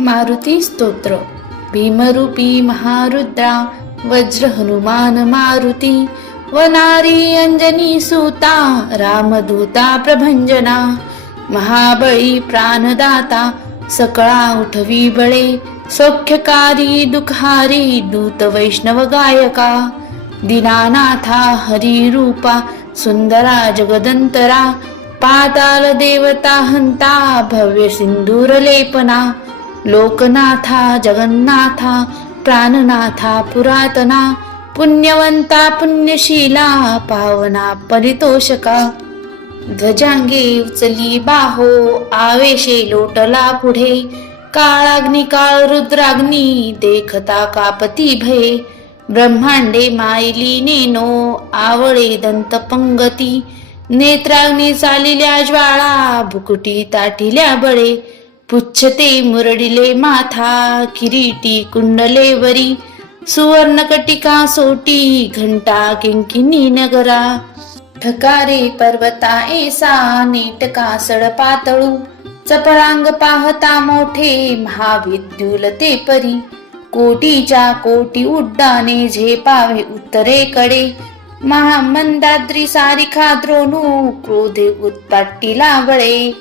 मारुती स्तोत्र. भीमरूपी महारुद्रा वज्र हनुमान मारुती वनारी अंजनी सुता रामदूता प्रभंजना महाबळी प्राणदाता सकळा उठवी बळे सौख्यकारी दुखारी दूत वैष्णव गायका दिनानाथा हरिरूपा सुंदरा जगदंतरा पाताल देवता हंता भव्य सिंदूर लेपना लोकनाथा जगन्नाथा प्राणनाथा पुरातना पुण्यवंता पुण्यशीला पावना परितोषका। ध्वजांगे उचली बाहो आवेशे लोटला पुढे। काळाग्नी काळ रुद्राग्नी देखता कापती भये ब्रह्मांडे मायली नेनो आवळे दंत पंगती। नेत्राग्नी चालिल्या ज्वाळा भुकटी ताटिल्या बळे। पुच्छते मुरडिले माथा किरीटी कुंडले वरी. सुवर्णकटिका सोटी घंटा किंकिनी नगरा. ठकारे पर्वता एसा नेटका सड पातळू. चपळांग पाहता मोठे महाविद्युल ते परी. कोटीच्या कोटी उड्डाने झेपावे उत्तरेकडे. महामंदाद्री सारिखा द्रोणू क्रोधे उत्पाटीला वळे.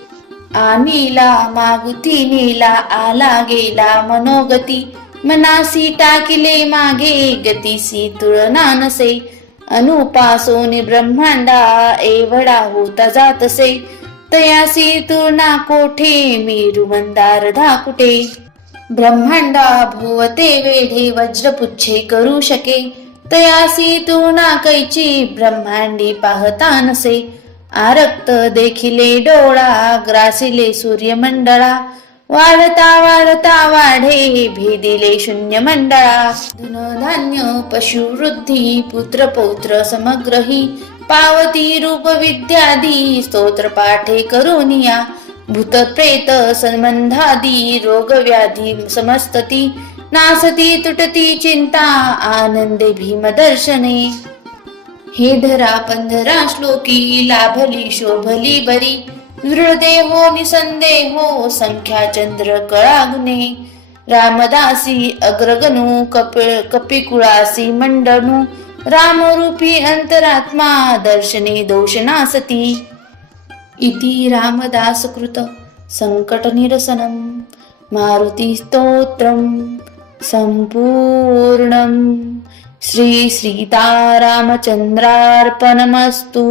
आनीला मागुती नेला आला गेला मनोगती मनासी टाकिले मागे गतीसी तुळना नसे अनुपासोनी ब्रह्मांडा एवढा होता जातसे तयासी तुळना कोठे मेरू मंदार धाकुटे ब्रह्मांडा भुवते वेढे वज्रपुच्छे करू शके तयासी तुळना कैची ब्रह्मांडी पाहता नसे आरक्त देखिले डोळा ग्रासिले सूर्यमंडळा वाढता वाढता वाढे भेदिले शून्य मंडळा धनधान्य पशुवृद्धी पुत्र पौत्र समग्रही पावती रूप विद्यादी स्तोत्र पाठे करुनिया भूत प्रेत संबंधादी रोग व्याधी समस्तती नासती तुटती चिंता आनंदे भीम दर्शने हे धरा पंधरा श्लोकी लाभली शोभली बरी. नृदेहो निसंदेहो संख्या चंद्र कळागुने रामदासी अग्रगणू कपिळ कपिकुळासी मंडनू रामरूपी अंतरात्मा दर्शने दोषनासती इति रामदासकृत सङ्कटनिरसनं मारुतिस्तोत्रं सम्पूर्णम् श्री सीतारामचन्द्रार्पणमस्तु